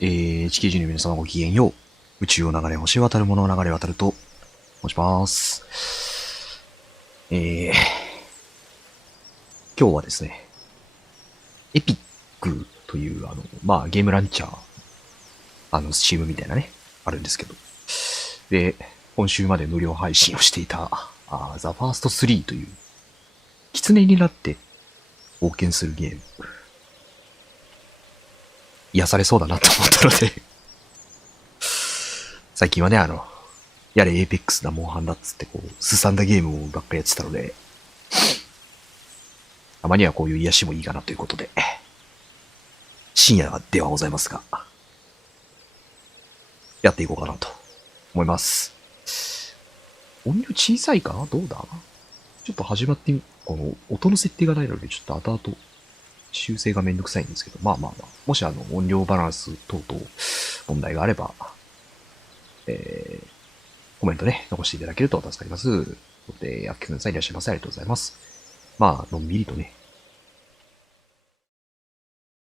地球人の皆様ごきげんよう。宇宙を流れ星渡るものを流れ渡ると申します。今日はですね、エピックというゲームランチャー、スチームみたいなね、あるんですけど。で、今週まで無料配信をしていた、ザ・ファースト3という、狐になって冒険するゲーム。癒されそうだなと思ったので最近はね、やれエーペックスだ、モンハンだっつってすさんだゲームばっかりやってたので、たまにはこういう癒しもいいかなということで、深夜ではございますが、やっていこうかなと思います。音量小さいかな？どうだ？ちょっと始まってこの音の設定がないので、ちょっと後々修正がめんどくさいんですけど、もし音量バランス等々問題があれば、コメントね、残していただけると助かります。で、薬局さんいらっしゃいませ。ありがとうございます。のんびりとね、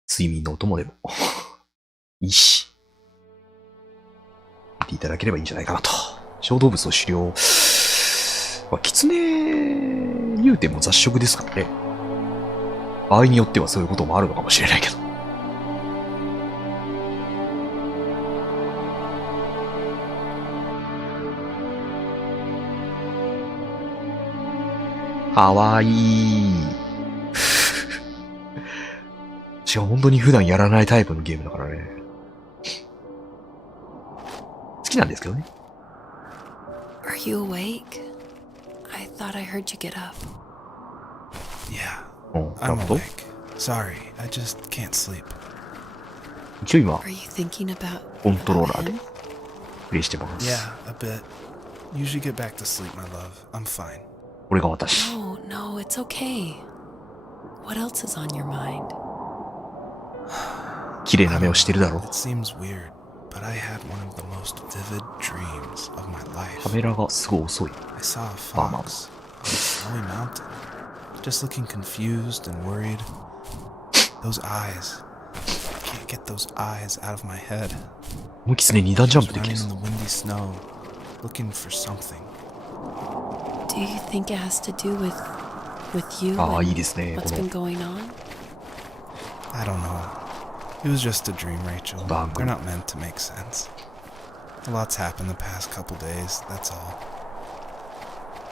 睡眠のお供でもいいし、見ていただければいいんじゃないかなと。小動物を狩猟、狐言うても雑食ですからね。場合によってはそういうこともあるのかもしれないけど。かわいい。私は本当に普段やらないタイプのゲームだからね。好きなんですけどね。Are you awake? I thought I heard you get up. Yeah, I'm awake. Sorry, I just can't sleep. 一応今、 Are you thinking about コントローラーで him? プレイしてます。 Yeah, a bit. You should get back to sleep, my love. I'm fine. これが私。No, it's okay. What else is on your mind? 綺麗な目をしてるだろう。 It seems weird, but I had one of the most vivid dreams of my カ life. メラがすごい遅い。 I saw a fox on a snowy mountain, just looking confused and worried. Those eyes. I can't get those eyes out of my head. この狐2段ジャン Just プでき running る in ぞ。 the windy snow, looking for something. Do you think it has to do with you ああ、 and いいですね。 what's こ been の going on? I don't know. It was just a dream, Rachel. Bang. They're not meant to make sense. A lot's happened the past couple days, that's all.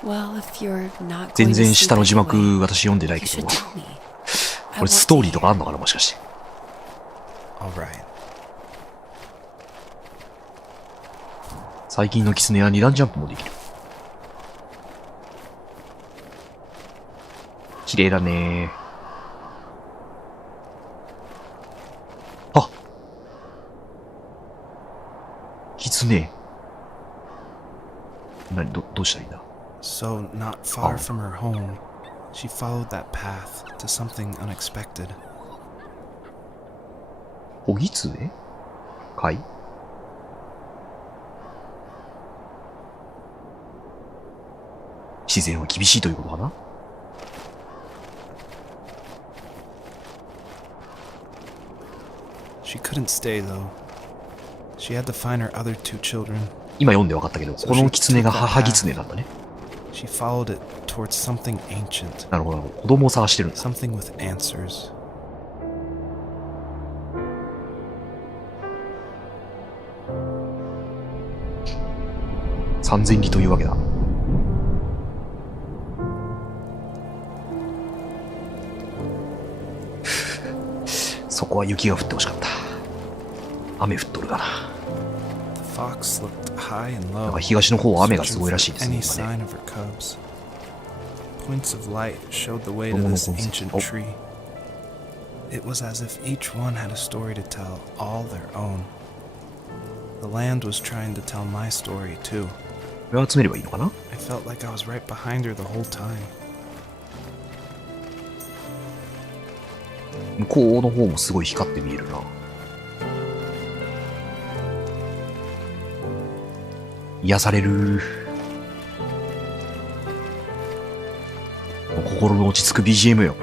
Well, if you're not 全 going to 然 sleep 下の字 anyway, 幕私読んでない you け should ど、 tell me. これストーリーとかあんのかな、もしかして。 Alright. 最近の狐は2段ジャンプもできる。綺麗だね。あ、狐。どうしたらいいんだ。 So, not far from her home, she followed that path to something unexpected. おぎつねかい？自然は厳しいということかな。 She couldn't stay, though. She had to find her other two children. 今読んで分かったけど、この狐が母狐なんだね。 She followed it towards something ancient. なるほど。子供を探してるんだ。 Something with answers. 3000里というわけだ。そこは雪が降ってほしかった。雨降っとるかな。 The fox looked high and なん low, か東の方は雨がす searching ごい for らしいですね、 any 今ね。 sign of her cubs. Points of light showed the way to 子供の this 痕跡。 ancient お、 tree. It was as if each one had a story to tell, all their own. The land was trying to tell my story too. これを集めればいいのかな。 I felt like I was right behind her the whole time. 向こうの方もすごい光って見えるな。癒される。心の落ち着く BGM よ。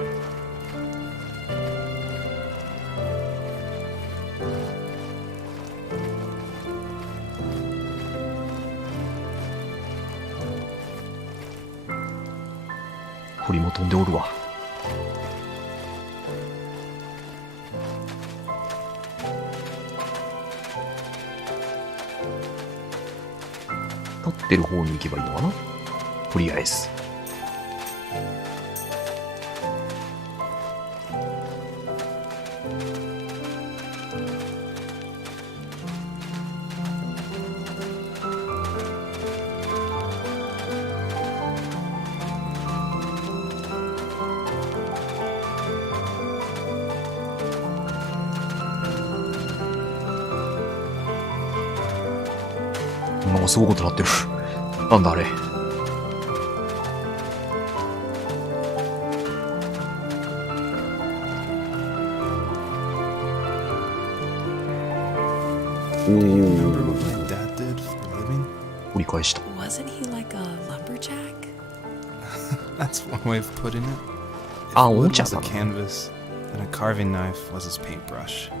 鳥も飛んでおるわ。立ってる方に行けばいいのかな、とりあえず。なんかすごいことなってる。なんだあれ。お Remember お。 what my dad did for a living? 折り返した。 Wasn't he like a lumberjack? That's one way of putting it. If Ah, wood mucha was a mano. canvas, then a carving knife was his paintbrush.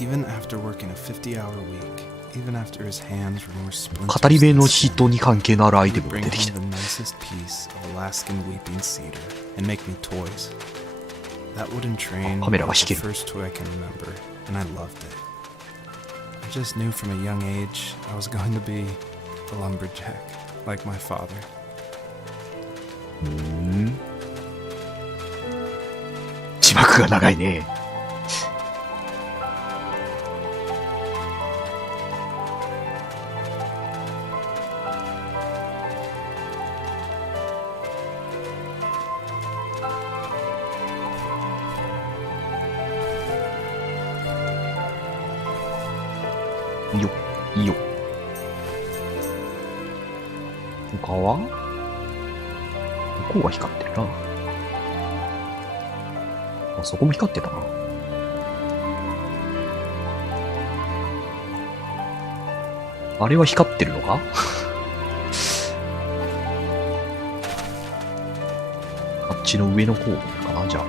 Even after working a 50-hour week, even after his hands were more 語 splinters り部 than の stone, 人に関係のあるアイ he テ would ムが bring 出てき home た。 the nicest piece of Alaskan weeping cedar and make me toys. That wooden train was カメラが the 引ける。 first toy I can remember, and I loved it. I just knew from a young age I was going to be a lumberjack, like my father. 字幕が長いね。いいよ、いいよ。他は向こうは光ってるな。あそこも光ってたな。あれは光ってるのかあっちの上の方かな、じゃあ。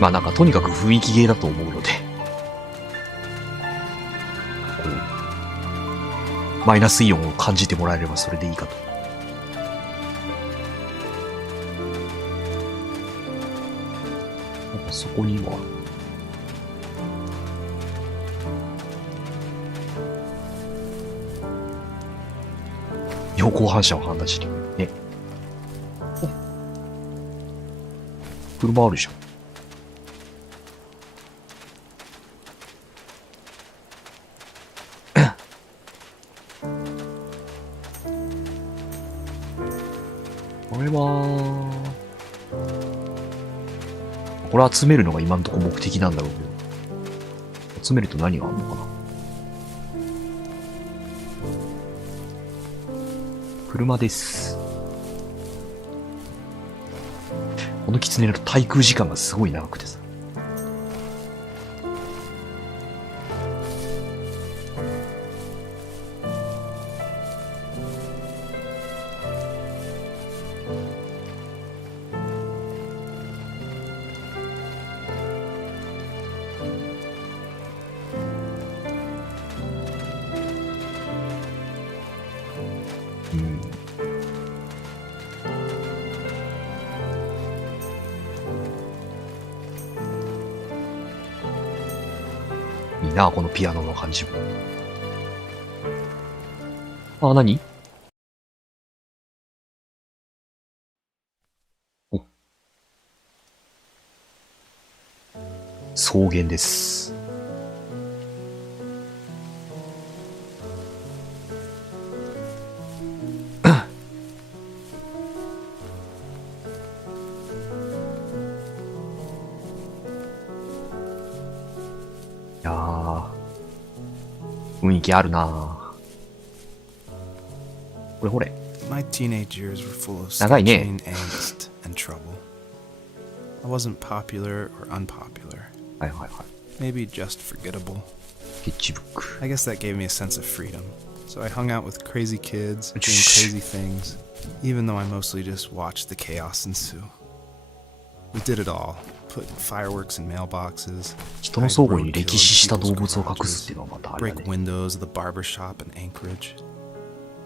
まあなんかとにかく雰囲気ゲーだと思うので、こうマイナスイオンを感じてもらえればそれでいいかと。なんかそこには陽光反射を判断してるね。お、車あるじゃん。これ集めるのが今のところ目的なんだろうけど。集めると何があるのかな。車です。この狐の滞空時間がすごい長くてさ。いいな、このピアノの感じも。あ、何？お。草原です。いやー、雰囲気あるなぁ。これほれ。My teenage years were full of 長いね。 sketching, angst, and trouble. I wasn't popular or unpopular. はいはいはい。 Maybe just forgettable. スケッチブック。 I guess that gave me a sense of freedom. So I hung out with crazy kids, doing crazy things, even though I mostly just watched the chaos ensue. We did it all. Put fireworks in mailboxes, 人の倉庫に歴史した動物を隠すっていうのはまたあれだ break ね。 windows of the barber shop in Anchorage.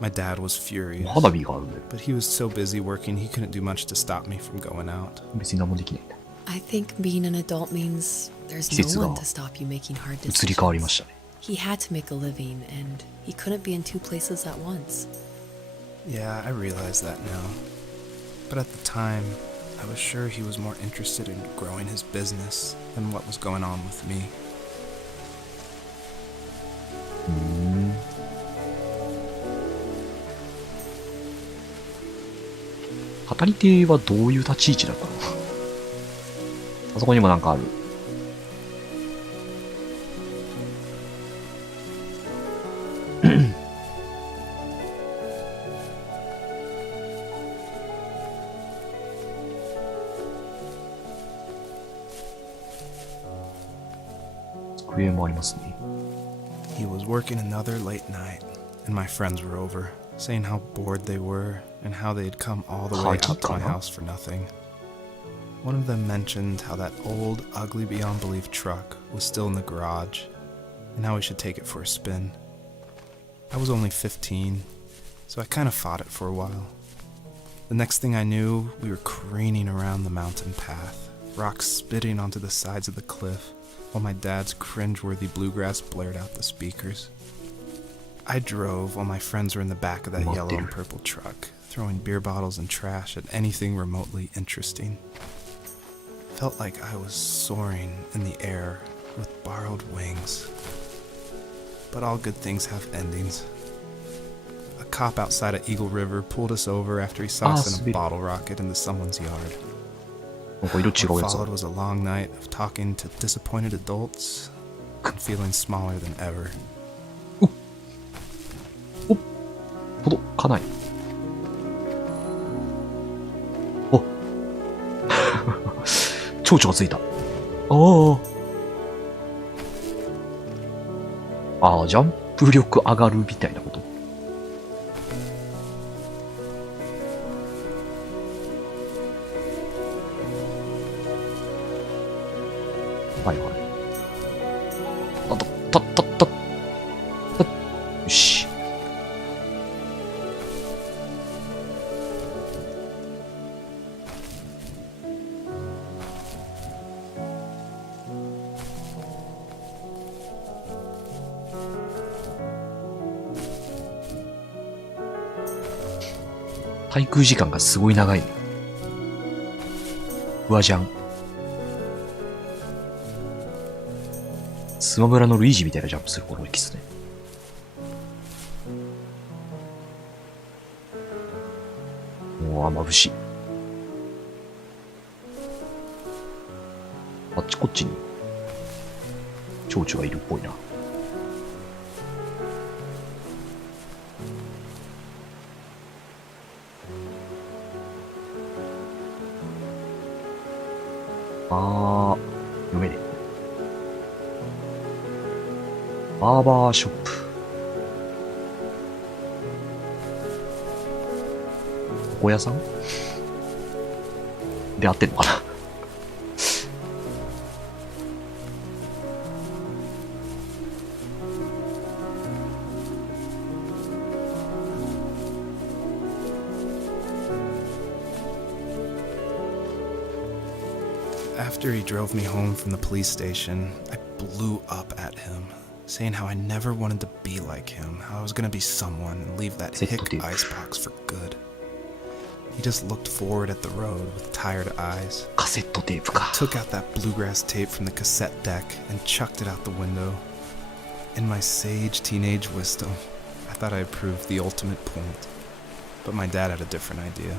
My dad was furious, 花火があるんだよ。 but he was so busy working he couldn't do much to stop me from going out. 別に何もできないんだ。 I think being an adult means there's 季節 no が one to stop you making hard 移り変わりま decisions. したね。 He had to make a living, and he couldn't be in two places at once. Yeah, I realize that now. But at the time, I was sure he was more interested in growing his business than what was going on with me. 語り手はどういう立ち位置だったの？あそこにもなんかある。机もありますね。 He was working another late night, and my friends were over, saying how bored they were and how they had come all the way out to my house for nothing. One of them mentioned how that old, ugly beyond belief truck was still in the garage, and how we should take it for a spin. I was only 15, so I kind of fought it for a while. The next thing I knew, we were careening around the mountain path, rocks spitting onto the sides of the cliff, while my dad's cringeworthy bluegrass blared out the speakers. I drove while my friends were in the back of that yellow and purple truck, throwing beer bottles and trash at anything remotely interesting. Felt like I was soaring in the air with borrowed wings. But all good things have endings. A cop outside of Eagle River pulled us over after he saw us in a bottle rocket into someone's yard. なんか色違う What やつあ followed る。 was a long night of talking to disappointed adults and feeling smaller than ever. 届かない。お蝶々がついた。ああ、ジャンプ力上がるみたいなこと。はいはい。よし。滞空時間がすごい長いね。うわじゃん。スマブラのルイージみたいなジャンプするこのキスね。もう眩しい。あっちこっちに蝶々がいるっぽいな。読めねえ。バーバーショップ。床屋さんで合ってんのかな。After he drove me home from the police station, I blew up at him, saying how I never wanted to be like him, how I was gonna be someone and leave that hick icebox for good. He just looked forward at the road with tired eyes. カセットテープか。 Took out that bluegrass tape from the cassette deck and chucked it out the window. In my sage teenage wisdom, I thought I proved the ultimate point. But my dad had a different idea.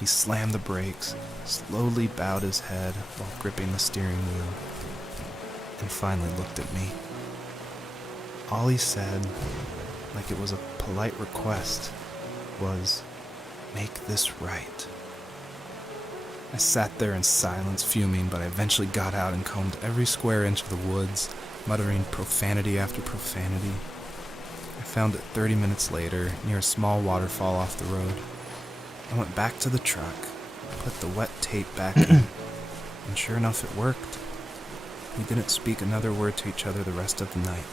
He slammed the brakes, slowly bowed his head while gripping the steering wheel, and finally looked at me. All he said, like it was a polite request, was, "Make this right." I sat there in silence, fuming, but I eventually got out and combed every square inch of the woods, muttering profanity after profanity. I found it 30 minutes later, near a small waterfall off the road. I went back to the truck, put the wet tape back in, and sure enough, it worked. We didn't speak another word to each other the rest of the night.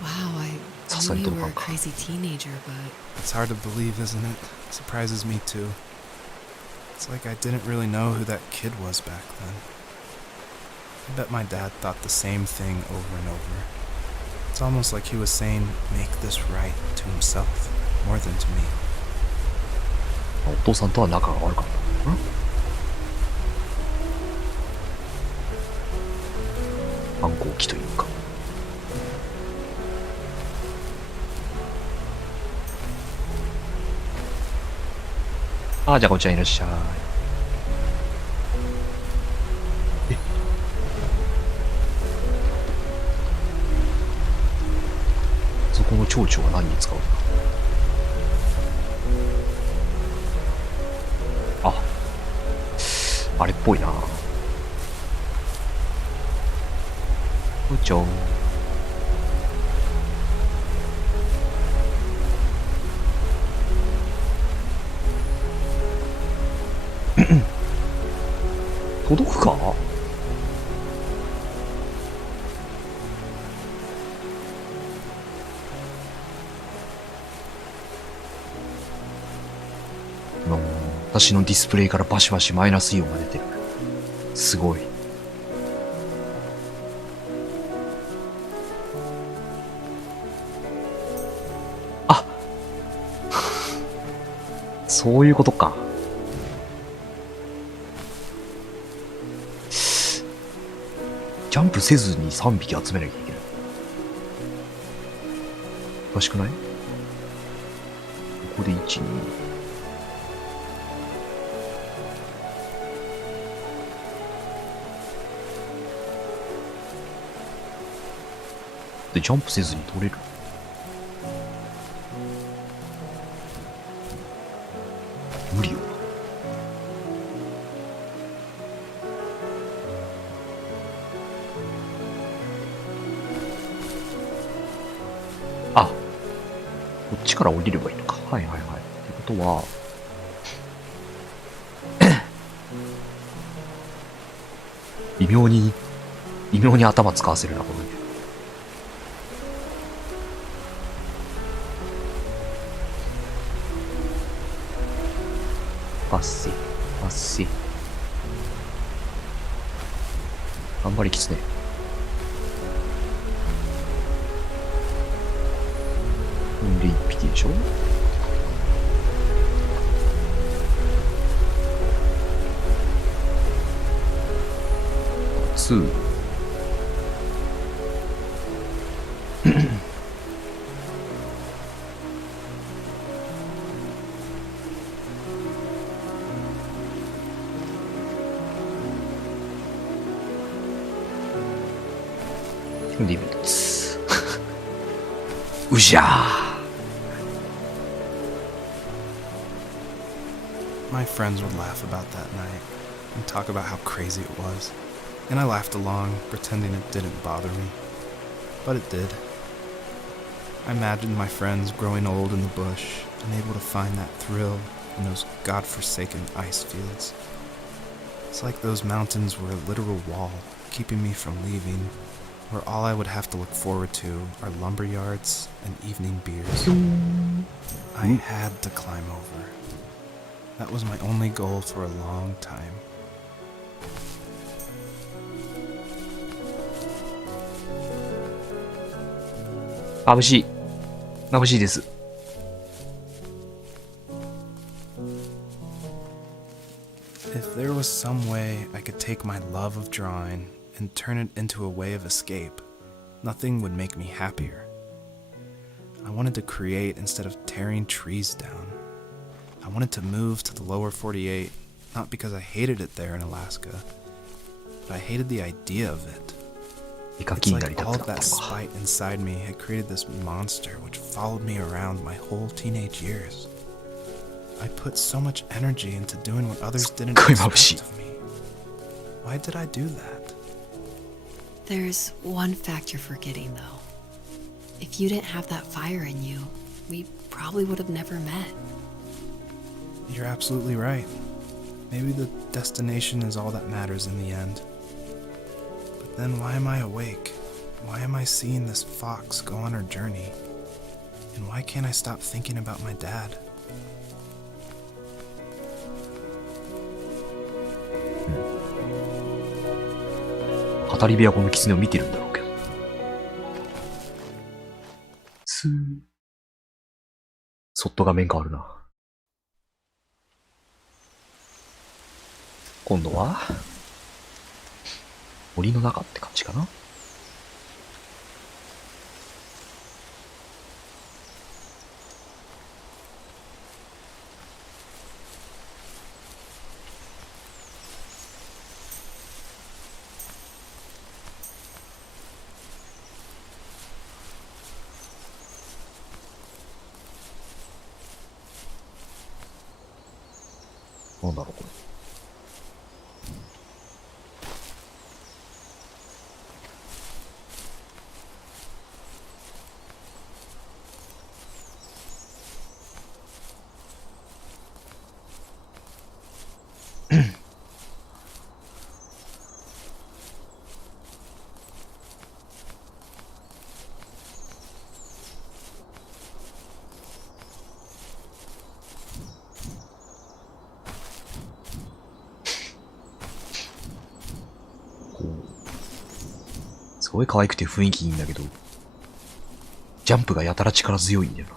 Wow, I knew you were a crazy teenager, but... It's hard to believe, isn't it? It surprises me too. It's like I didn't really know who that kid was back then. I bet my dad thought the same thing over and over. It's almost like he was saying, make this right, to himself, more than to me. お父さんとは仲が悪かった。反抗期というか。あ、じゃあこちらいらっしゃい。え、そこの蝶々は何に使うんだ。あ、あれっぽいな。蝶々。届くか？私のディスプレイからバシバシマイナスイオンが出てる。すごい。あそういうことか。ジャンプせずに3匹集めなきゃいけない。おかしくない？ここで1、2。で、ジャンプせずに取れる？無理よ。あ、こっちから降りればいいのか。はいはいはい。ってことは、微妙に頭使わせるな、このね。パッシパッシ。頑張りきつね。こんで1匹でしょ。2リミッツうじゃー。 My friends would laugh about that night and talk about how crazy it was, and I laughed along, pretending it didn't bother me. But it did. I imagined my friends growing old in the bush and able to find that thrill in those godforsaken ice fields. It's like those mountains were a literal wall keeping me from leaving, where all I would have to look forward to are lumber yards and evening beers. I had to climb over. That was my only goal for a long time.眩しい。眩しいです。If there was some way I could take my love of drawing and turn it into a way of escape, nothing would make me happier. I wanted to create instead of tearing trees down. I wanted to move to the lower 48, not because I hated it there in Alaska, but I hated the idea of it. It's like all of that spite inside me had created this monster which followed me around my whole teenage years. I put so much energy into doing what others didn't expect of me. Why did I do that? There's one fact you're forgetting, though. If you didn't have that fire in you, we probably would have never met. You're absolutely right. Maybe the destination is all that matters in the end. But then why am I awake? Why am I seeing this fox go on her journey? And why can't I stop thinking about my dad? 語り部はこの狐を見てるんだろうけど。そっと画面変わるな。今度は森の中って感じかな。なんだろうこれ。すごい可愛くて雰囲気いいんだけど、ジャンプがやたら力強いんだよな。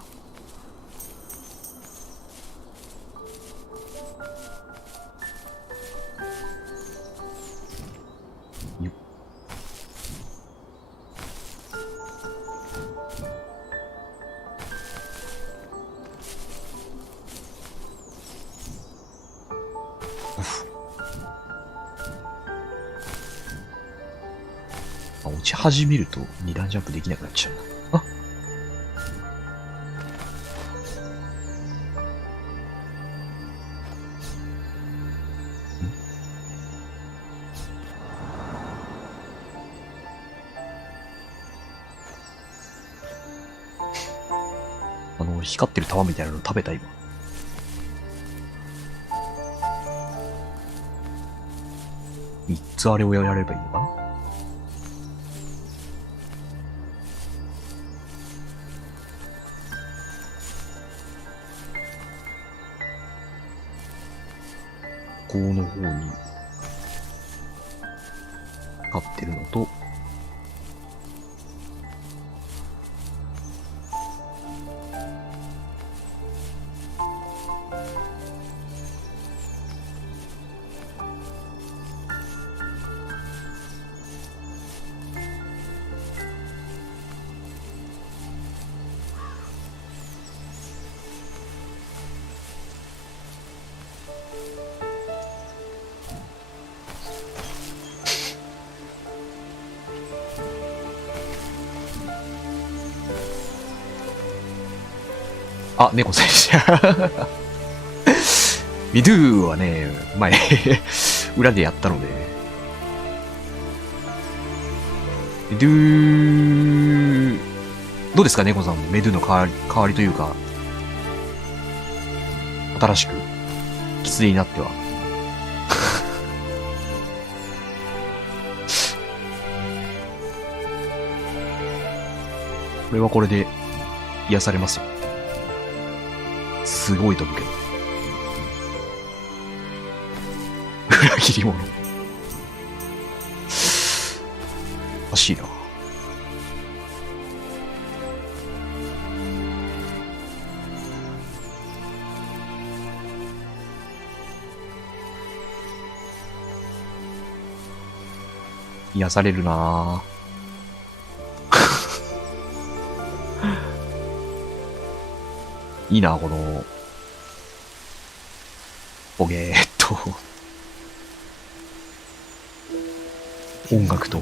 よっ。落ち始めると二段ジャンプできなくなっちゃうんだ。あ、光ってる玉みたいなの食べた今。3つあれをやればいいのかな。この方に光ってるのと、あ、猫選手。ミドゥはね、前、裏でやったので。ミドゥ、どうですか、猫さんもメドゥの代わりというか、新しく、狐になっては。これはこれで癒されますよ。すごい飛ぶけど。裏切り者。おかしいな。癒されるなぁ。いいな、この、ボゲーっと、音楽と、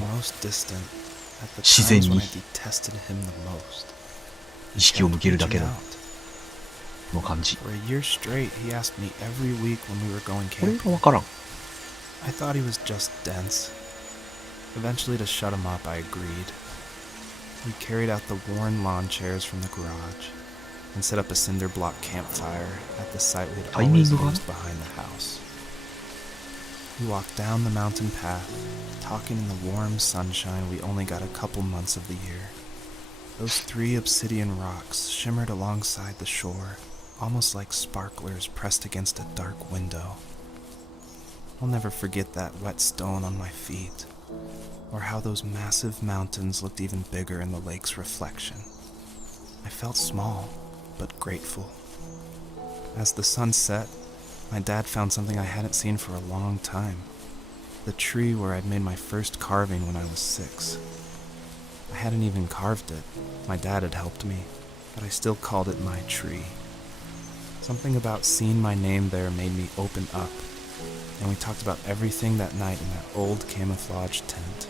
自然に、意識を向けるだけの、この感じ。これがわからん。I thought he was just dense. Eventually, to shut him up, I agreed. We carried out the worn lawn chairs from the garage and set up a cinder block campfire at the site we'd always used behind the house. We walked down the mountain path, talking in the warm sunshine we only got a couple months of the year. Those 3 obsidian rocks shimmered alongside the shore, almost like sparklers pressed against a dark window. I'll never forget that wet stone on my feet, or how those massive mountains looked even bigger in the lake's reflection. I felt small, but grateful. As the sun set, my dad found something I hadn't seen for a long time. The tree where I'd made my first carving when I was 6. I hadn't even carved it. My dad had helped me, but I still called it my tree. Something about seeing my name there made me open up, and we talked about everything that night in that old camouflage tent.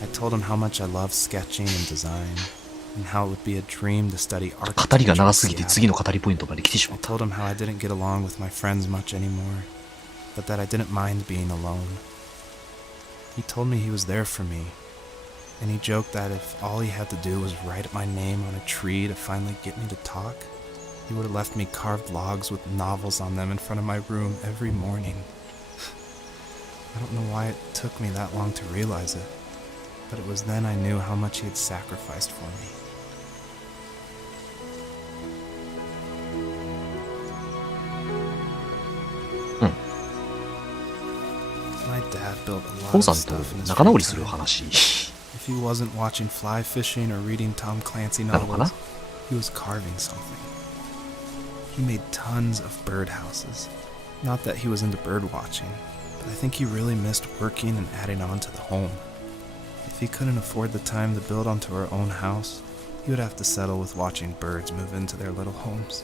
I told him how much I love sketching and design, and how it would be a dream to study 語り architecture が in 長すぎて Seattle. 次の語りポイントまで来てしま I った。 told him how I didn't get along with my friends much anymore, but that I didn't mind being alone. He told me he was there for me, and he joked that if all he had to do was write my name on a tree to finally get me to talk, he would have left me carved logs with novels on them in front of my room every morning. I don't know why it took me that long to realize it, but it was then I knew how much he had sacrificed for me. My dad built a ポン lot さ of んと stuff in his 仲直 free りする time. 話 If he wasn't watching fly fishing or reading Tom Clancy なのかな novels, he was carving something. He made tons of birdhouses. Not that he was into bird watching, but I think he really missed working and adding on to the home. If he couldn't afford the time to build onto our own house, he would have to settle with watching birds move into their little homes.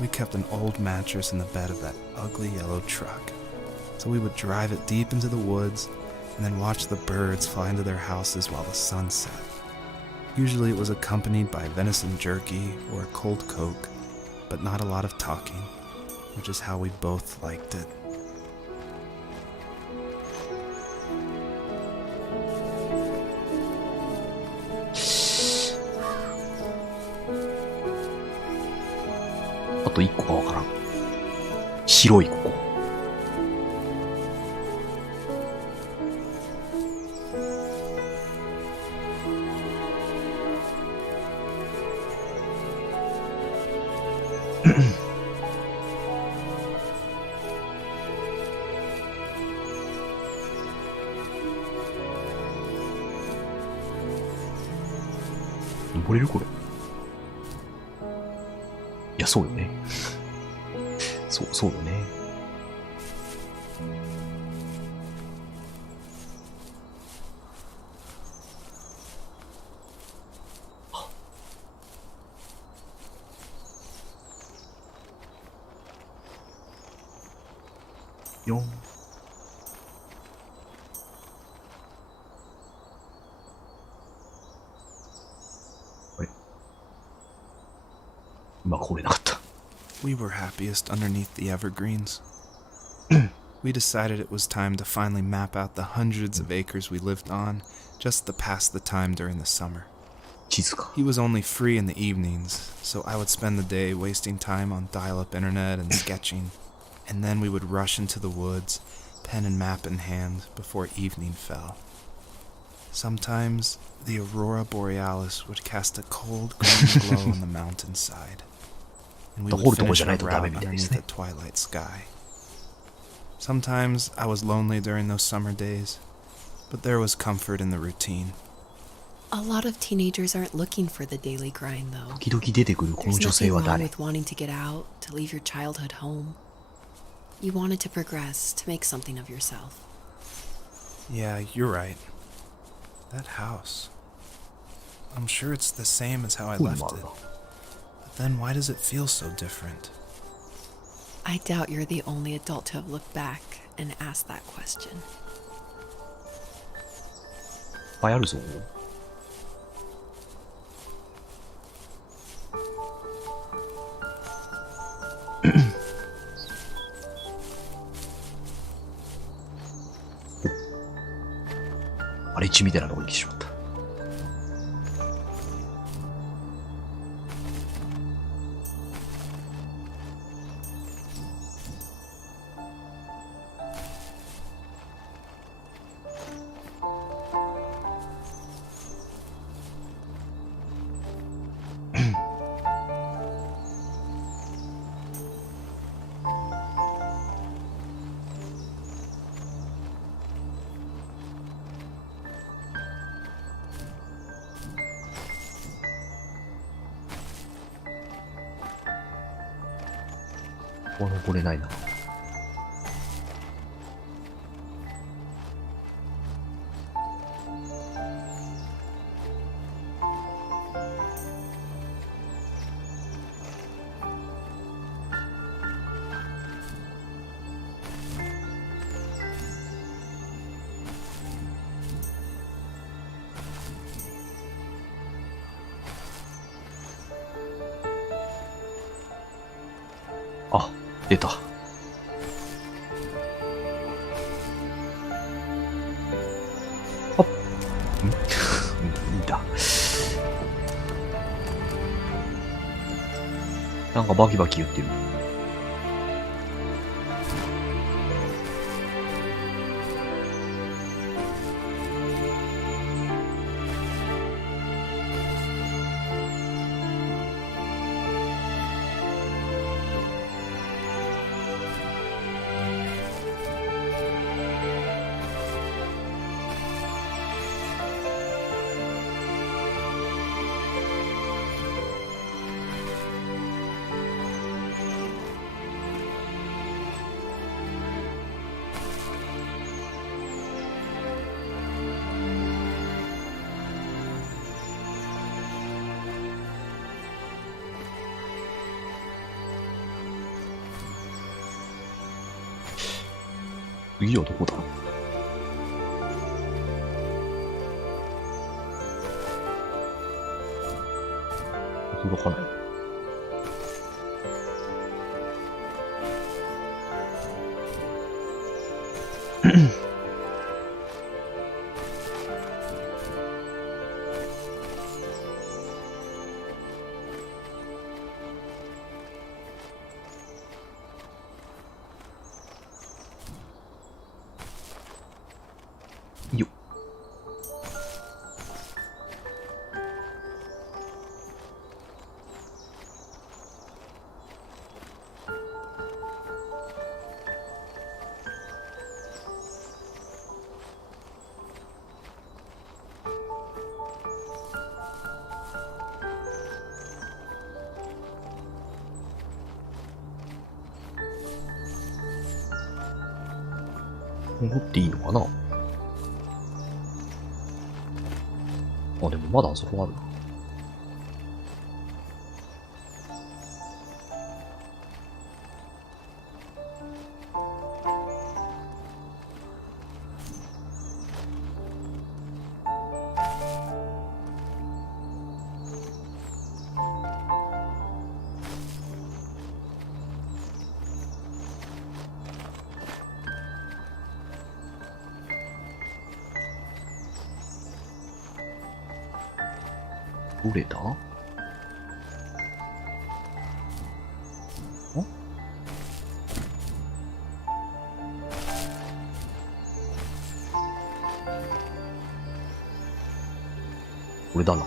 We kept an old mattress in the bed of that ugly yellow truck, so we would drive it deep into the woods and then watch the birds fly into their houses while the sun set. Usually it was accompanied by venison jerky or a cold Coke, but not a lot of talking, which is how we both liked it.あと1個がわからん。白いここ。登れるこれ。いや、そうよね。そうよね。4。あれ今これなかった。We were happiest underneath the evergreens. We decided it was time to finally map out the hundreds of acres we lived on just to pass the time during the summer. 地図か。 He was only free in the evenings, so I would spend the day wasting time on dial-up internet and sketching, and then we would rush into the woods, pen and map in hand, before evening fell. Sometimes, the aurora borealis would cast a cold green glow on the mountainside, and we would finish our route underneath a twilight sky. Sometimes I was lonely during those summer days, but there was comfort in the routine. A lot of teenagers aren't looking for the daily grind, though. 時々出てくるこの There's 女性 nothing は wrong 誰？ with wanting to get out, to leave your childhood home. You wanted to progress, to make something of yourself. Yeah, you're right. That house. I'm sure it's the same as how I こういう left のもある it. な。 But then why does it feel so different? I doubt you're the only adult to have looked back and asked that question. いっぱいあるぞ。荒れ地みたいなところに来てしまった。ここは登れないな。あ、出た。あっ。んいいんだ。なんかバキバキ言ってる。次はどこだろう。届かない。よっ。戻っていいのかな。あ、でもまだあそこあるな。どれだ？ん？これだな。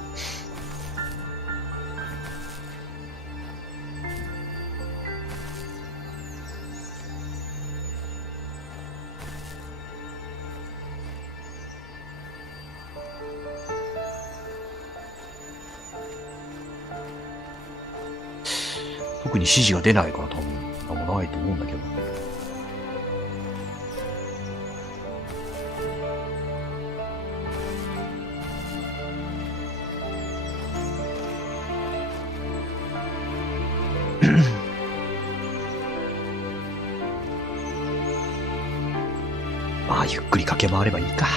特に指示が出ないから多分なんもないと思うんだけど。まあゆっくり駆け回ればいいか。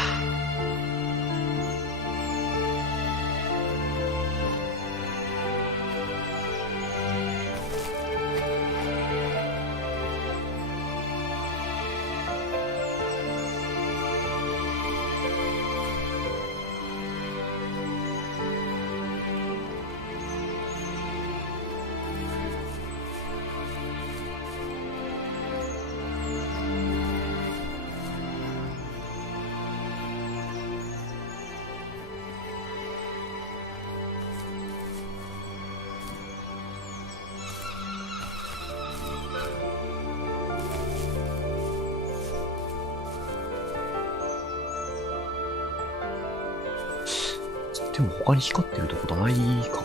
でも他に光ってるとこないか？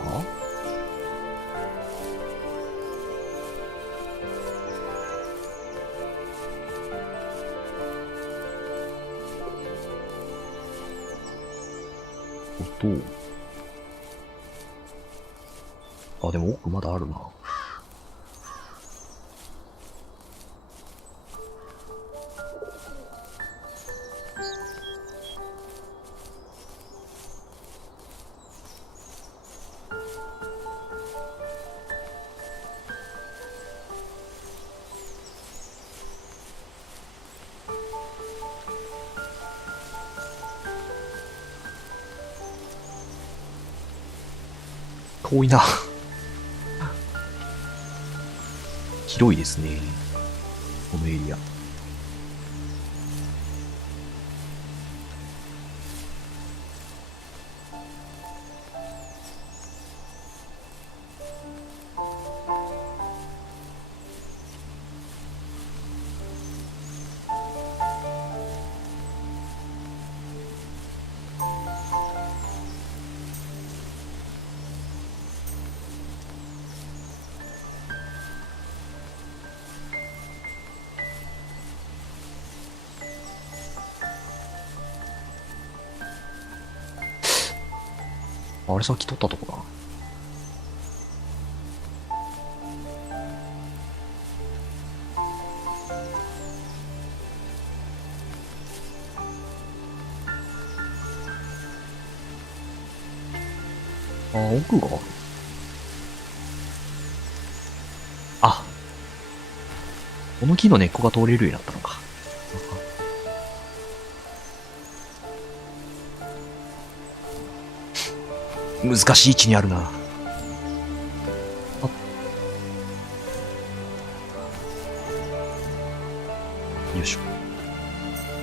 あ、でも奥まだあるな。遠いな。広いですね。このエリア。あれさっき撮ったとこだ。あ、奥がある。あ、この木の根っこが通れるようになったのか。難しい位置にあるな。あ、よいしょ。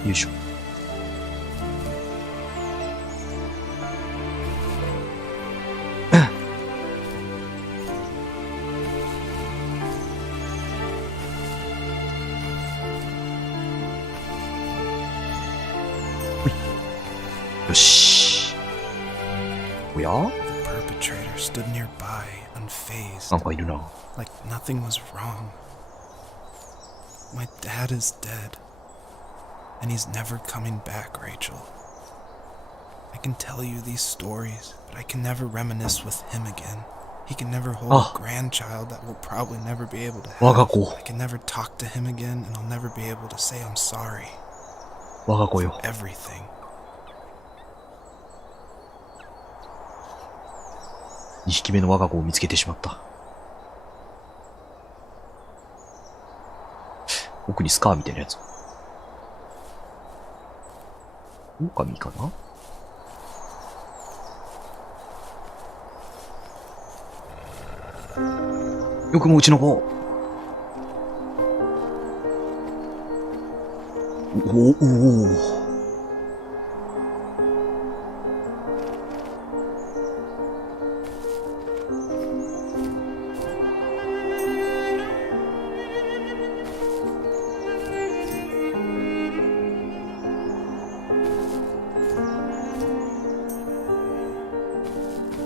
よいしょ。よし。おや？ The perpetrator stood nearby, unfazed, なんかいるな。 like nothing was wrong. My dad is dead, and he's never coming back, Rachel. I can tell you these stories, but I can never reminisce with him again. He can never hold a grandchild that we'll probably never be able to have. 我が子。 I can never talk to him again, and I'll never be able to say I'm sorry. 我が子よ。 Everything. 2匹目の我が子を見つけてしまった。奥にスカーみたいなやつ。狼かな？よくもうちの子。おお。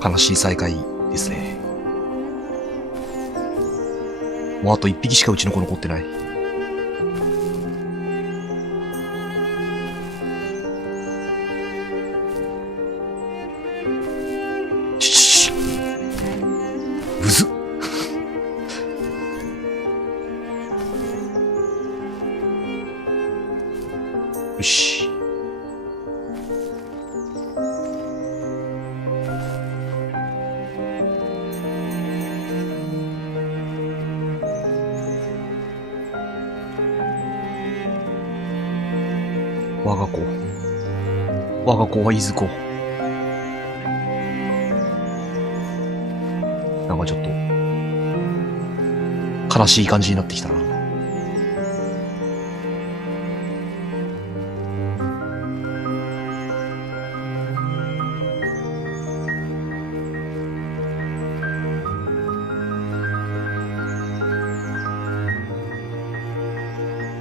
悲しい再会ですね。もうあと1匹しかうちの子残ってない。むずっ。よし。我が子。我が子はいずこ。なんかちょっと悲しい感じになってきたな。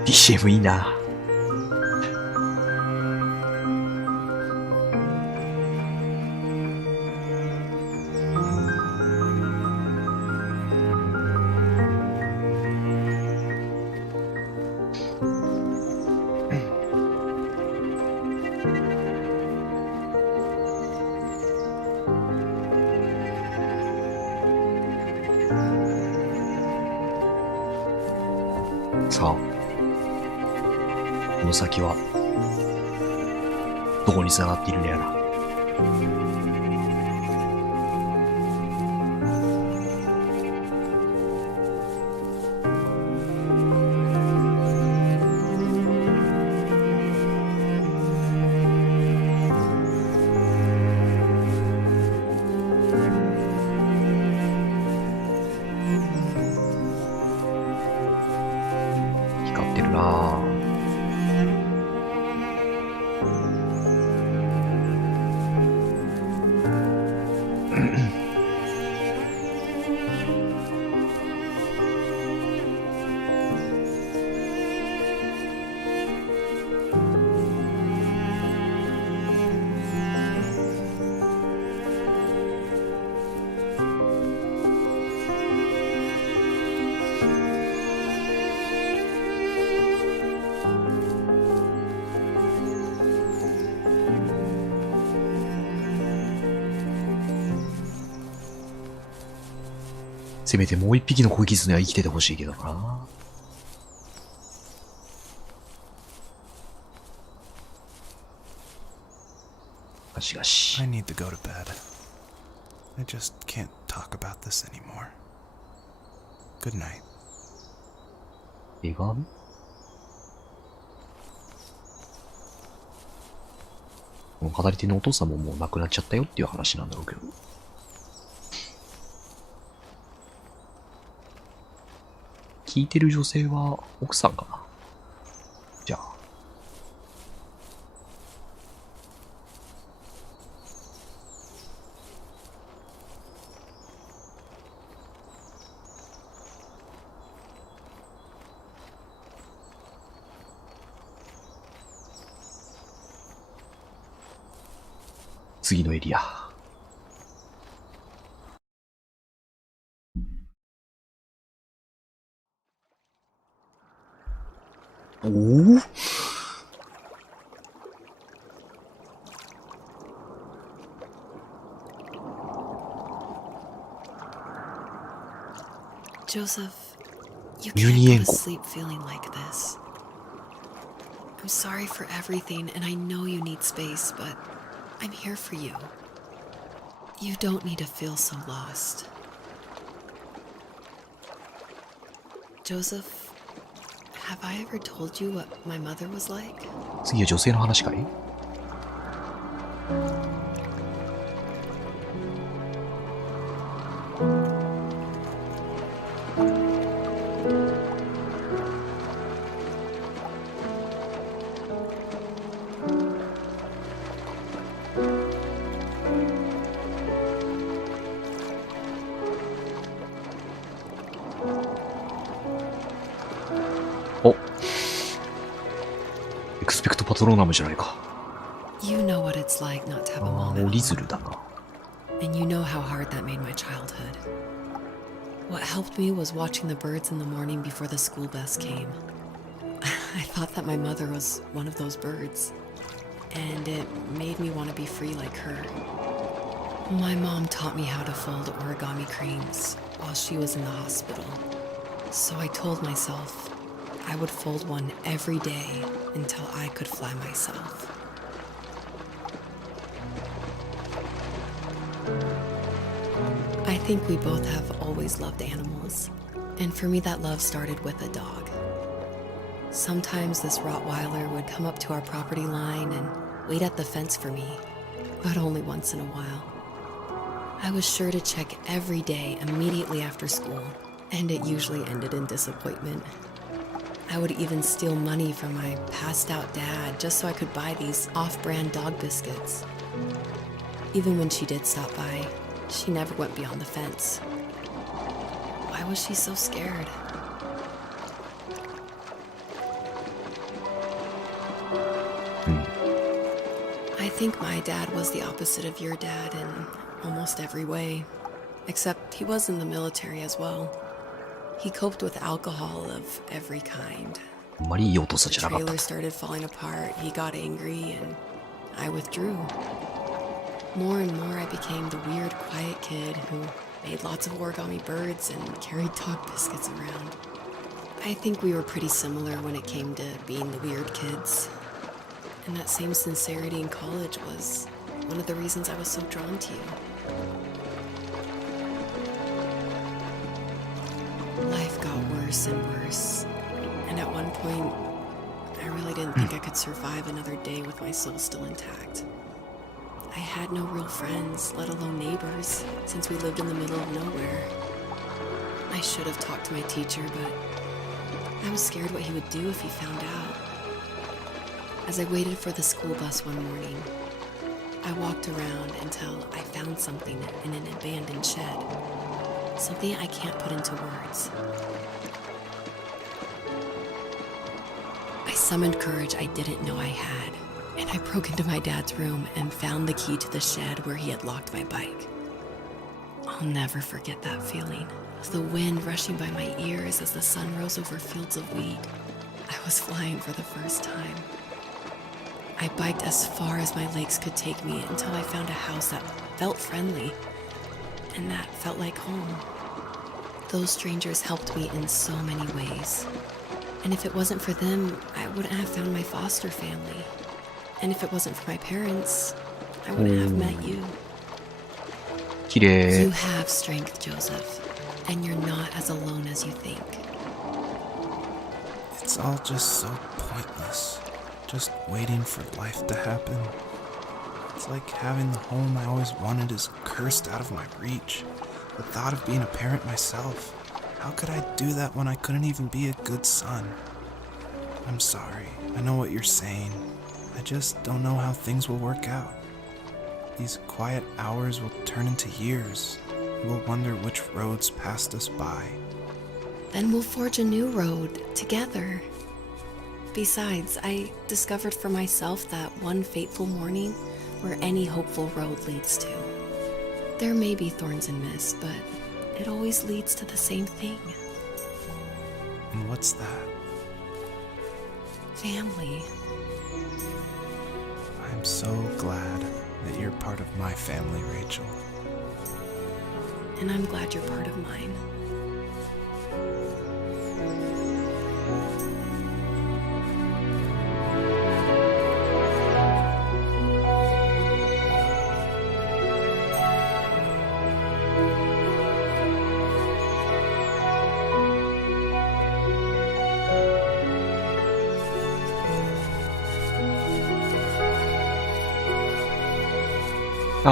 BGM いいな。この先はどこに繋がっているのやら。光ってるなぁ。せめてもう一匹の小狐は生きててほしいけどな。しかし。 I need to go to bed. I just can't talk about this anymore. Good night. 手紙？この語り手のお父さんももう亡くなっちゃったよっていう話なんだろうけど。聞いてる女性は奥さんかな。じゃあ。次のエリア。おお。Joseph, you Union can't go to sleep feeling like this. I'm sorry for everything, and I know you need space, but I'm here for you. You don't need to feel so lost. Joseph, have I ever told you what my mother was like? 次は女性の話かい？お、エクスペクトパトローナムじゃないか。 You know what it's like not to have a あ mom あ、折り at 鶴 home. だな。 And you know how hard that made my childhood. What helped me was watching the birds in the morning before the school bus came. I thought that my mother was one of those birds, and it made me want to be free like her. My mom taught me how to fold origami cranes while she was in the hospital. So I told myself I would fold one every day until I could fly myself. I think we both have always loved animals, and for me that love started with a dog. Sometimes this Rottweiler would come up to our property line and wait at the fence for me, but only once in a while. I was sure to check every day immediately after school, and it usually ended in disappointment. I would even steal money from my passed-out dad just so I could buy these off-brand dog biscuits. Even when she did stop by, she never went beyond the fence. Why was she so scared? I think my dad was the opposite of your dad in almost every way, except he was in the military as well. He coped with alcohol of every kind. あんまりいいお父さん The じゃなかった。 trailer started falling apart, he got angry, and I withdrew. More and more I became the weird, quiet kid who made lots of origami birds and carried dog biscuits around. I think we were pretty similar when it came to being the weird kids. And that same sincerity in college was one of the reasons I was so drawn to you. Life got worse and worse. And at one point, I really didn't think I could survive another day with my soul still intact. I had no real friends, let alone neighbors, since we lived in the middle of nowhere. I should have talked to my teacher, but I was scared what he would do if he found out. As I waited for the school bus one morning, I walked around until I found something in an abandoned shed. Something I can't put into words. I summoned courage I didn't know I had, and I broke into my dad's room and found the key to the shed where he had locked my bike. I'll never forget that feeling. The wind rushing by my ears as the sun rose over fields of wheat. I was flying for the first time. I biked as far as my legs could take me until I found a house that felt friendly, and that felt like home. Those strangers helped me in so many ways. And if it wasn't for them, I wouldn't have found my foster family. And if it wasn't for my parents, I wouldn't have met you. 綺麗。 You have strength, Joseph, and you're not as alone as you think. It's all just so pointless. Just waiting for life to happen. It's like having the home I always wanted is cursed out of my reach. The thought of being a parent myself. How could I do that when I couldn't even be a good son? I'm sorry. I know what you're saying. I just don't know how things will work out. These quiet hours will turn into years. We'll wonder which roads passed us by. Then we'll forge a new road together. Besides, I discovered for myself that one fateful morning where any hopeful road leads to. There may be thorns and mist, but it always leads to the same thing. And what's that? Family. I'm so glad that you're part of my family, Rachel. And I'm glad you're part of mine.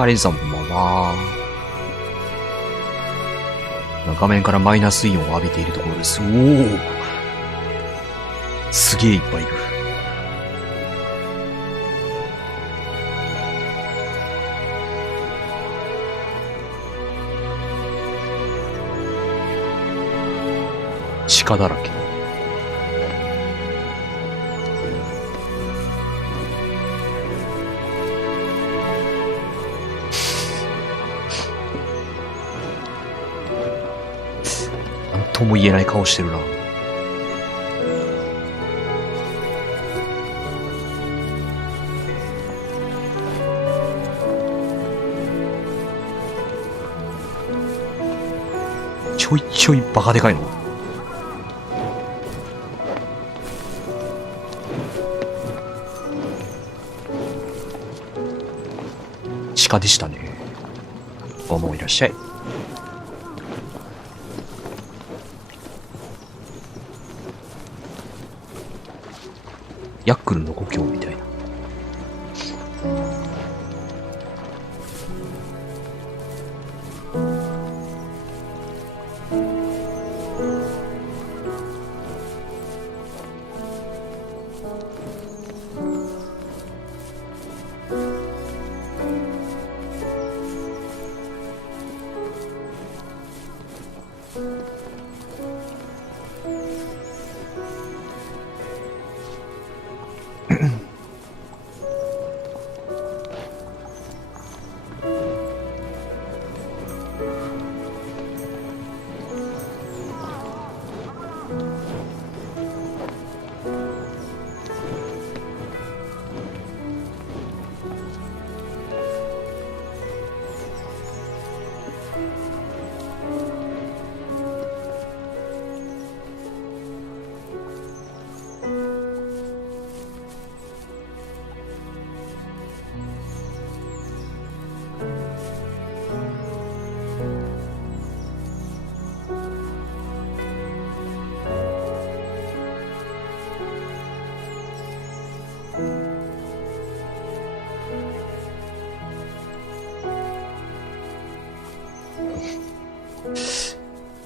レンさんこんばんは。画面からマイナスイオンを浴びているところです。おお、すげえいっぱいいる。鹿だらけ。とも言えない顔してるな。ちょいちょいバカでかいの。鹿でしたね。どうもいらっしゃい。ヤックルの故郷みたいな。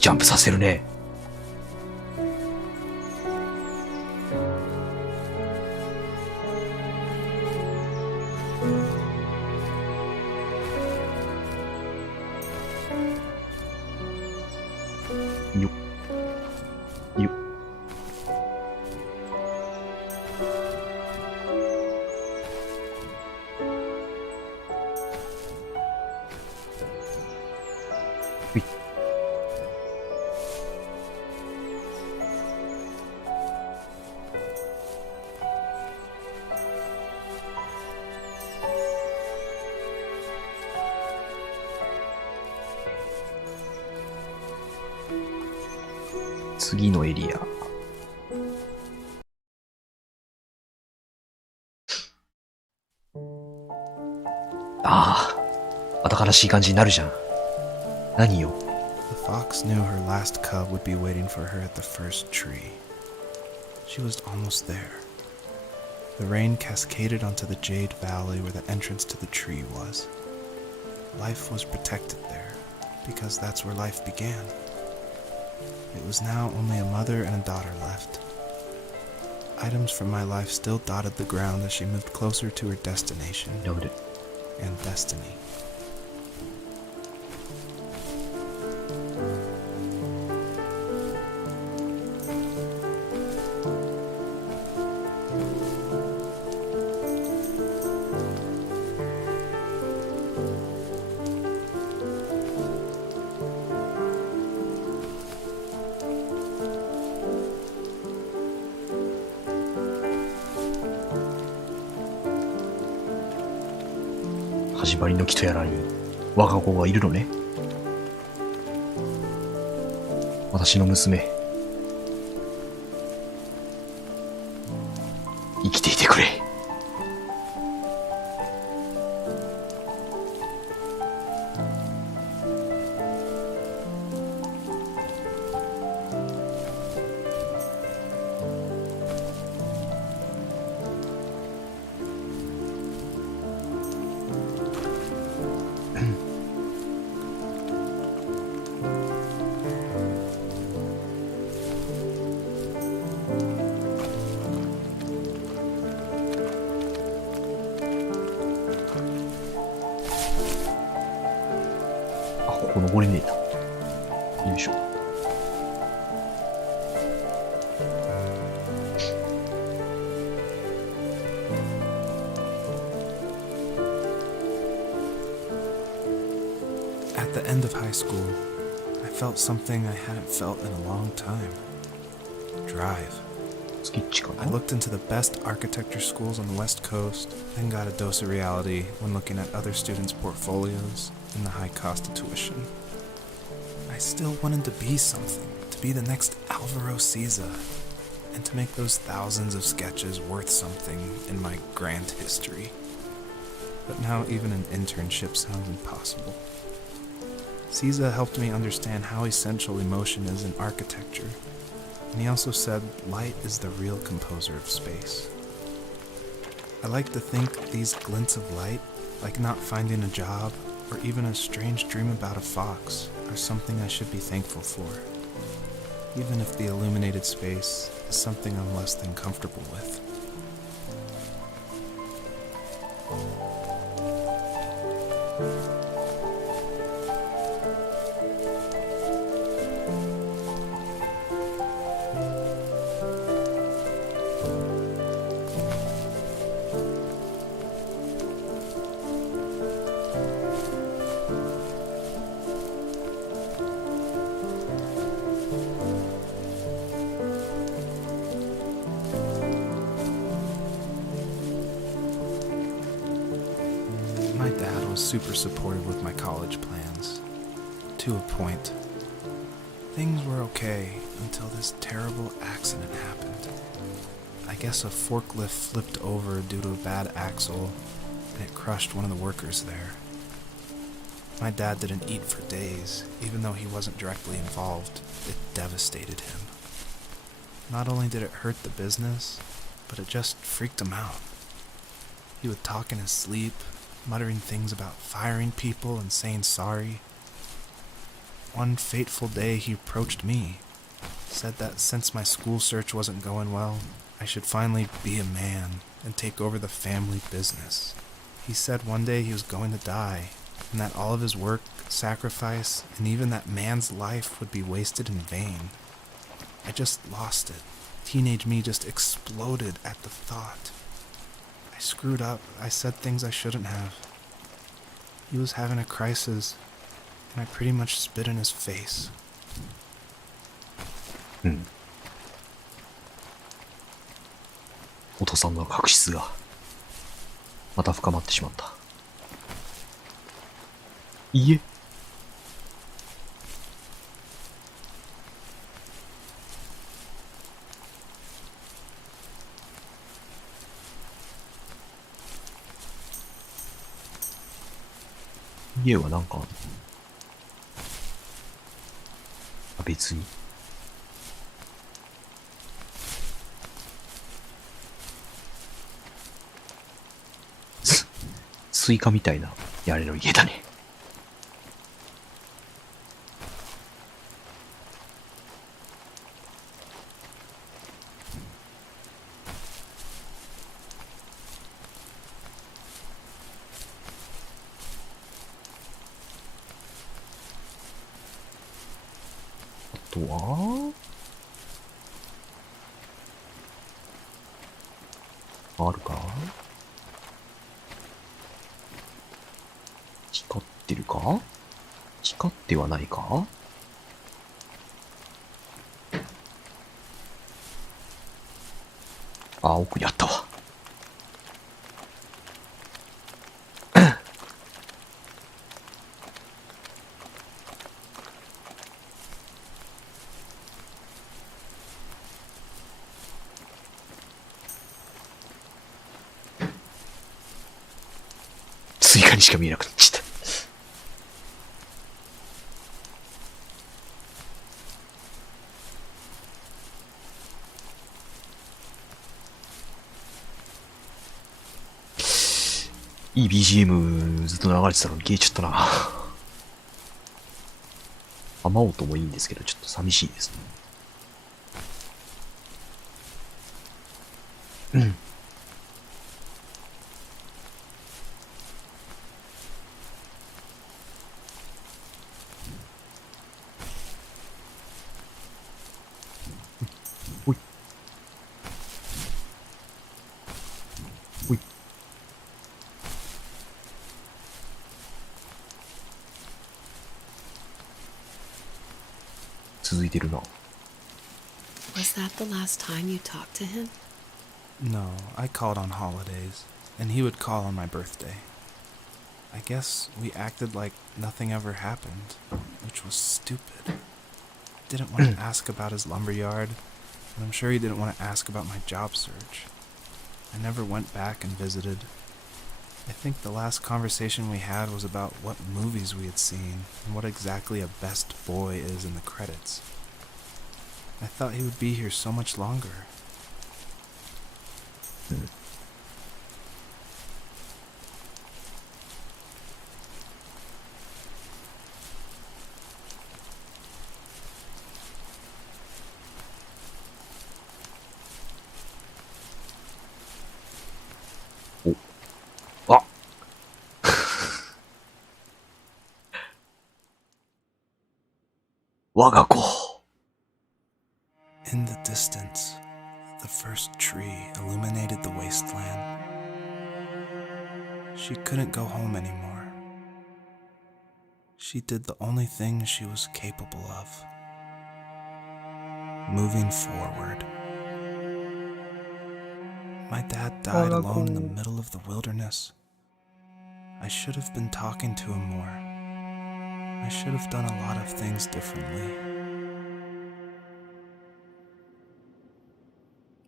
ジャンプさせるね。よっ。よっ。ほい。次のエリア。ああ、また悲しい感じになるじゃん。何よ。The fox knew her last cub would be waiting for her at the first tree. She was almost there. The rain cascaded onto the jade valley where the entrance to the tree was. Life was protected there, because that's where life began. It was now only a mother and a daughter left. Items from my life still dotted the ground as she moved closer to her destination Noted. and destiny.「始まりの木とやらに我が子がいるのね。私の娘、生きていてくれ。」あ、ここ登れねえな。よいしょ。At the end of high school, I felt something I hadn't felt in a long time. Drive. スキッチか I な。 looked into the best architecture schools on the West Coast, then got a dose of reality when looking at other students' portfolios and the high cost of tuition. I still wanted to be something, to be the next Alvaro Siza, and to make those thousands of sketches worth something in my grand history. But now even an internship sounds impossible. Siza helped me understand how essential emotion is in architecture, and he also said light is the real composer of space. I like to think these glints of light, like not finding a job or even a strange dream about a fox, are something I should be thankful for, even if the illuminated space is something I'm less than comfortable with. My dad was super supportive with my college plans, to a point. Things were okay until this terrible accident happened. I guess a forklift flipped over due to a bad axle, and it crushed one of the workers there. My dad didn't eat for days, even though he wasn't directly involved. It devastated him. Not only did it hurt the business, but it just freaked him out. He would talk in his sleep, muttering things about firing people and saying sorry. one fateful day he approached me, said that since my school search wasn't going well, I should finally be a man and take over the family business. He said one day he was going to die, and that all of his work, sacrifice, and even that man's life would be wasted in vain. I just lost it. Teenage me just exploded at the thought. I screwed up. I said things I shouldn't have. He was having a crisis, and I pretty much spit in his face. お父さんの確執がまた深まってしまった。いえ。家はなんか別に。スイカみたいなやれの家だね。あとはあるか？光ってるか？光ってはないか？あ、奥にあったわ。スイカにしか見えなくなっちゃった。いい BGM ずっと流れてたのに消えちゃったな。雨音もいいんですけど、ちょっと寂しいですね。うん。ほい。ほい。続いてるな。Was that the last time you talked to him? No, I called on holidays, and he would call on my birthday. I guess we acted like nothing ever happened, which was stupid. Didn't want to ask about his lumberyard, and I'm sure he didn't want to ask about my job search. I never went back and visited. I think the last conversation we had was about what movies we had seen and what exactly a best boy is in the credits. I thought he would be here so much longer. Oh. あ我が子。In the distance, the first tree illuminated the wasteland. She couldn't go home anymore. She did the only thing she was capable of. Moving forward. My dad died alone in the middle of the wilderness. I should have been talking to him more. I should have done a lot of things differently.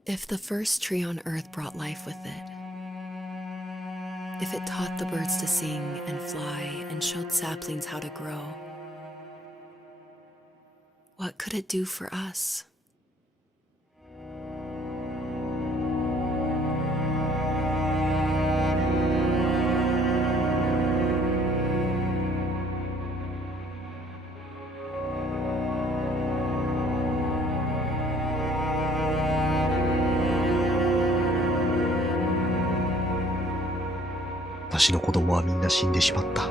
If the first tree on earth brought life with it, if it taught the birds to sing and fly and showed saplings how to grow, what could it do for us? 私の子供はみんな死んでしまった。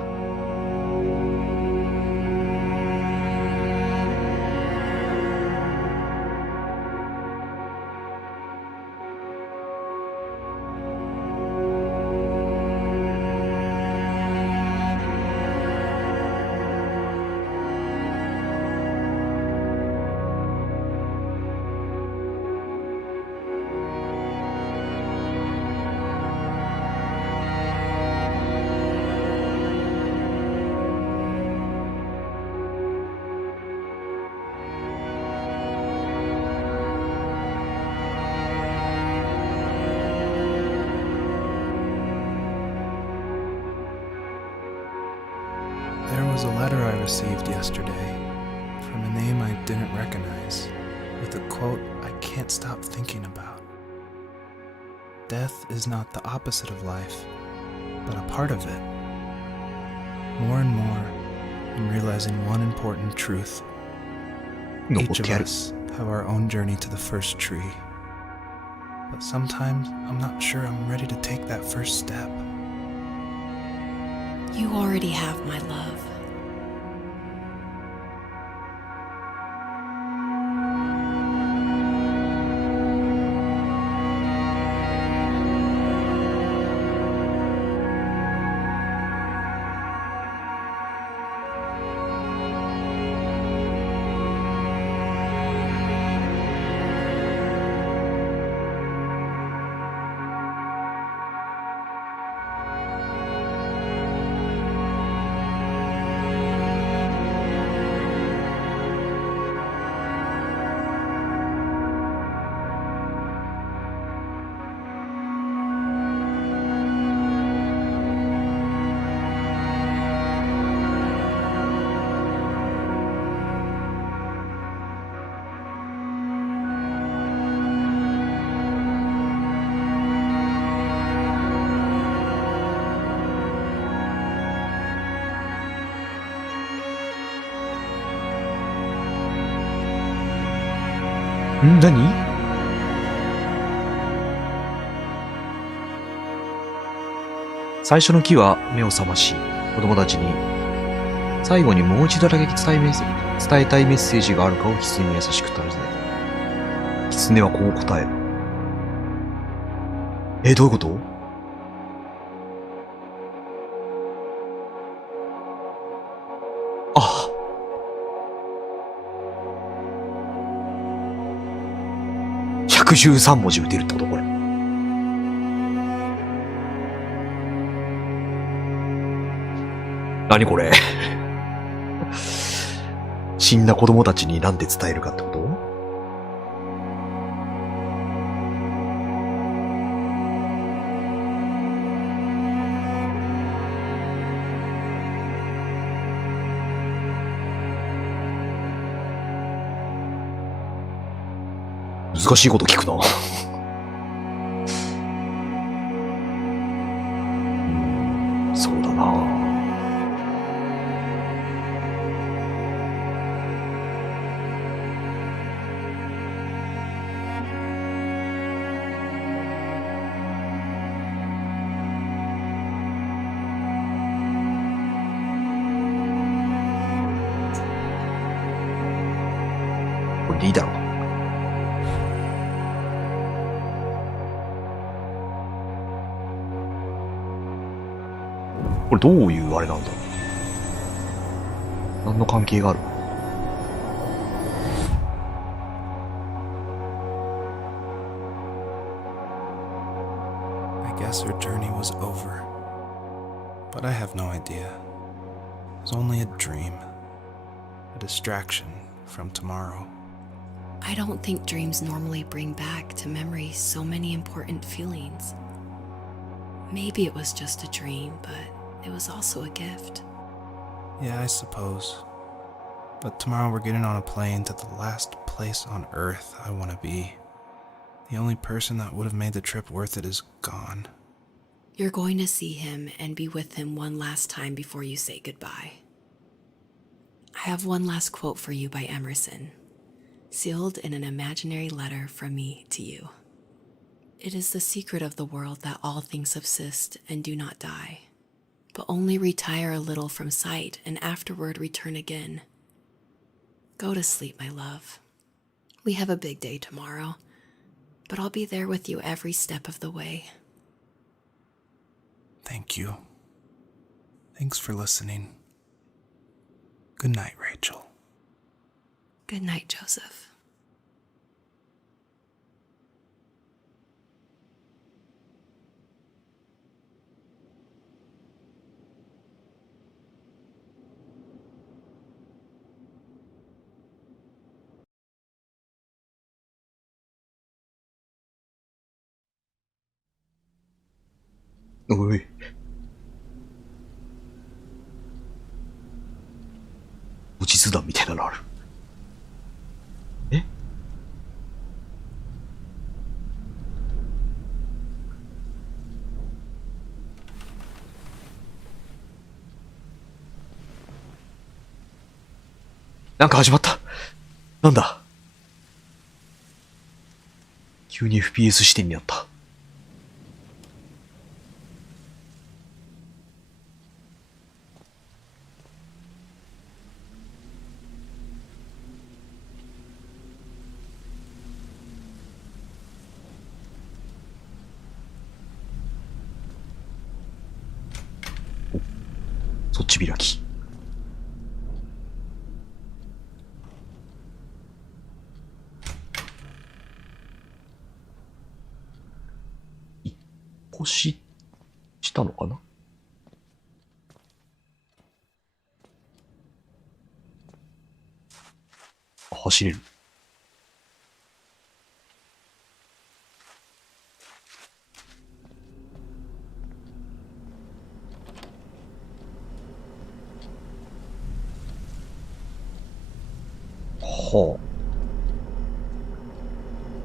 There was a letter I received yesterday from a name I didn't recognize, with a quote I can't stop thinking about. Death is not the opposite of life, but a part of it. More and more, I'm realizing one important truth. Each of us have our own journey to the first tree. But sometimes I'm not sure I'm ready to take that first step. You already have my love.何？最初の木は目を覚まし、子供たちに最後にもう一度だけ伝えたいメッセージがあるかを狐に優しく尋ねた。狐はこう答える。どういうこと？あ、113文字打てるってことこれ。何これ死んだ子供たちに何て伝えるかってこと？難しいこと聞くなそうだな。これでいいだろうか。これどういうあれなんだろう。何の関係がある？I guess her journey was over, but I have no idea. It was only a dream, a distraction from tomorrow. I don't think dreams normally bring back to memory so many important feelings. Maybe it was just a dream, but it was also a gift. Yeah, I suppose. But tomorrow we're getting on a plane to the last place on Earth I want to be. The only person that would have made the trip worth it is gone. You're going to see him and be with him one last time before you say goodbye. I have one last quote for you by Emerson, sealed in an imaginary letter from me to you. It is the secret of the world that all things subsist and do not die, but only retire a little from sight and afterward return again. Go to sleep, my love. We have a big day tomorrow, but I'll be there with you every step of the way. Thank you. Thanks for listening. Good night, Rachel. Good night, Joseph.おい。後日談みたいなのある。え？なんか始まった。なんだ？急に FPS 視点にあった。そっち開き。引っ越ししたのかな？走れる。はあ。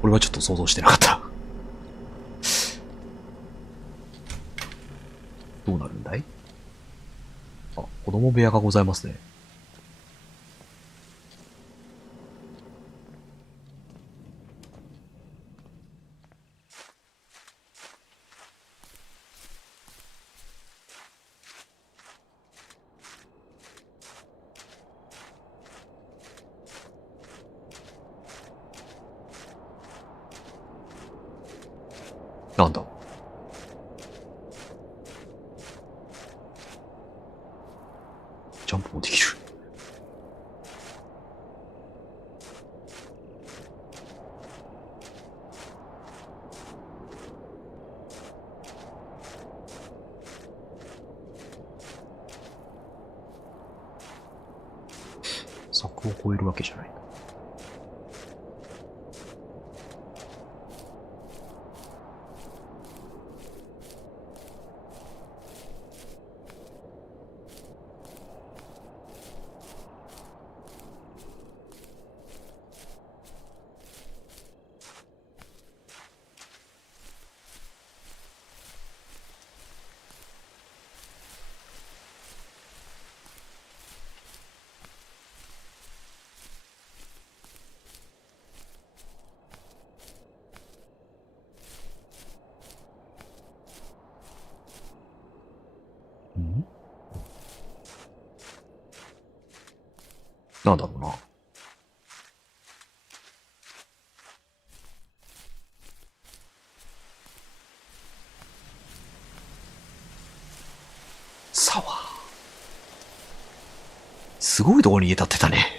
これはちょっと想像してなかった。どうなるんだい？あ、子供部屋がございますね。なんだ？ジャンプもできる。柵を越えるわけじゃない。ん？なんだろうな。サワー。すごいところに家建ってたね。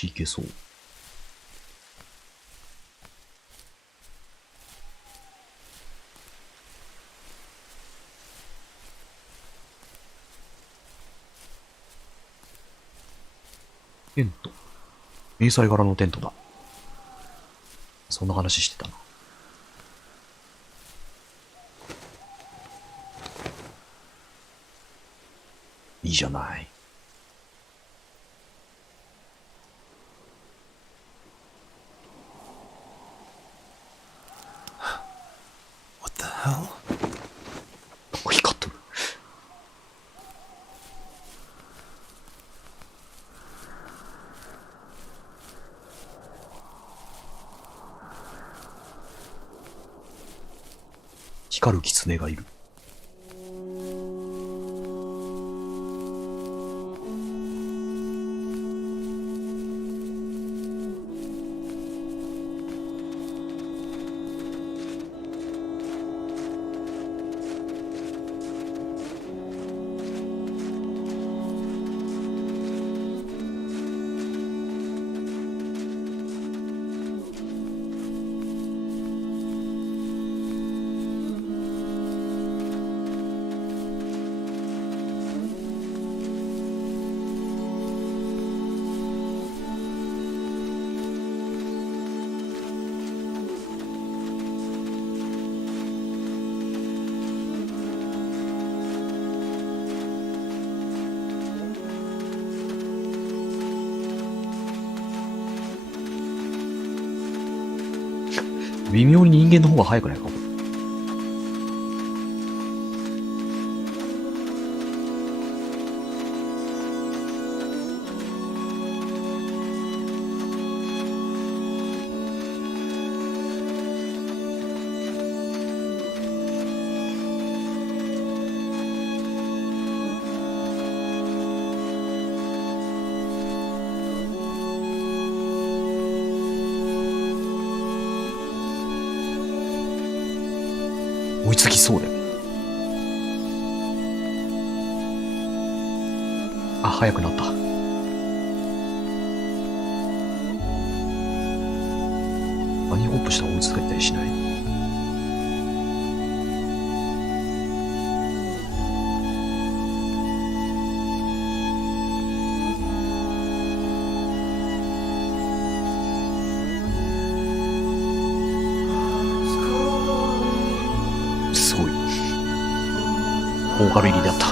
いけそう。テント。迷彩柄のテントだ。そんな話してたな。いいじゃない。What the hell? 光る狐がいる。微妙に人間の方が早くないかこれ。追いつきそうだよ。あ、早くなった。バニーホップしたら追いつかれたりしない？すごい。大軽入りだった。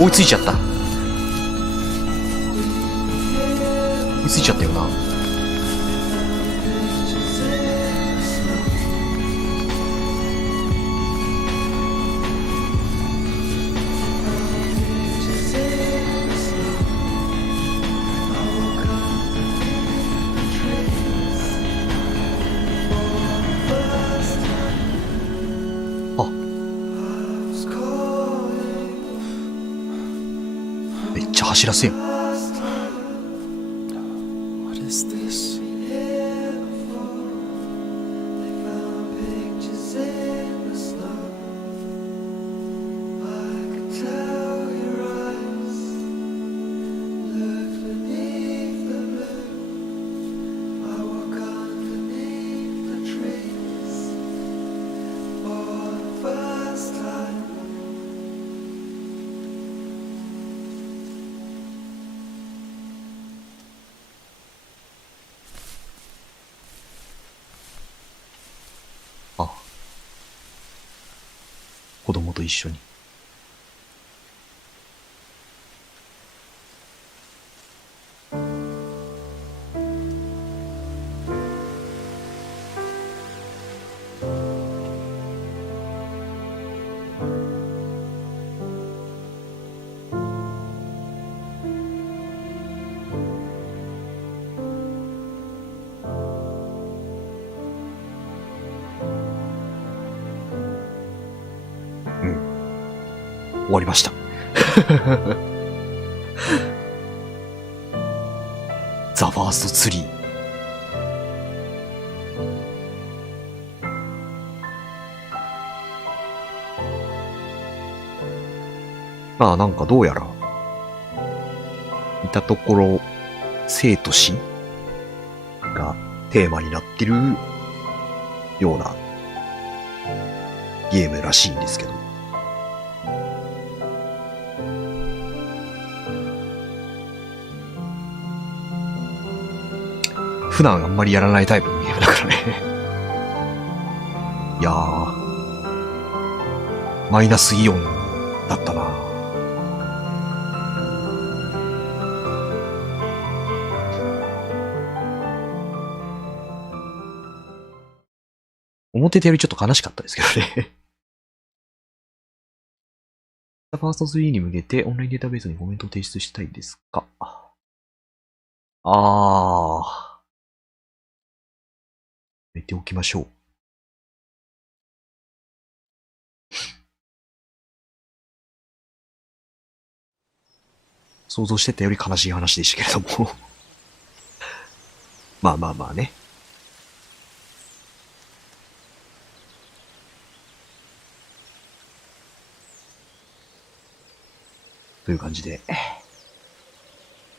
追いついちゃった。追いついちゃったよな。めっちゃ走らせよ。What is this?あ、子供と一緒に。終わりました。ザ・ファーストツリー。まあなんかどうやら見たところ生と死がテーマになってるようなゲームらしいんですけど、普段あんまりやらないタイプのゲームだからね。いやー、マイナスイオンだったな。思ってたよりちょっと悲しかったですけどね。ファースト3に向けてオンラインデータベースにコメントを提出したいですか？やっておきましょう。想像してたより悲しい話でしたけれども。まあまあまあね。という感じで、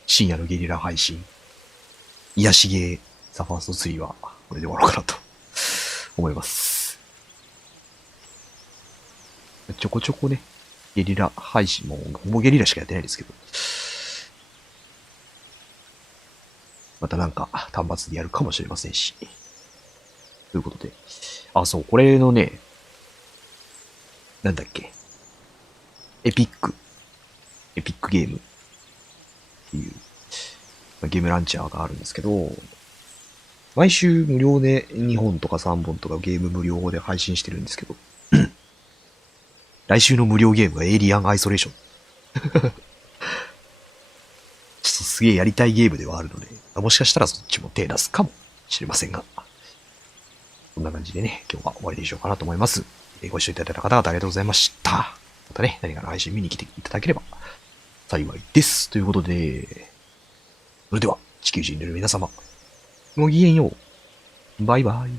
深夜のゲリラ配信、癒しゲーザファースト3はこれで終わろうかなと思います。ちょこちょこね、ゲリラ配信もうゲリラしかやってないですけど、またなんか単発でやるかもしれませんし。ということで、そう、これのね、なんだっけ、エピックゲームっていう、ゲームランチャーがあるんですけど、毎週無料で2本とか3本とかゲーム無料で配信してるんですけど、来週の無料ゲームがエイリアンアイソレーション。ちょっとすげえやりたいゲームではあるので、もしかしたらそっちも手出すかもしれませんが、こんな感じでね、今日は終わりにしようかなと思います。ご視聴いただいた方々ありがとうございました。またね、何かの配信見に来ていただければ幸いです。ということで、それでは地球人の皆様、ごきげんよう。バイバイ。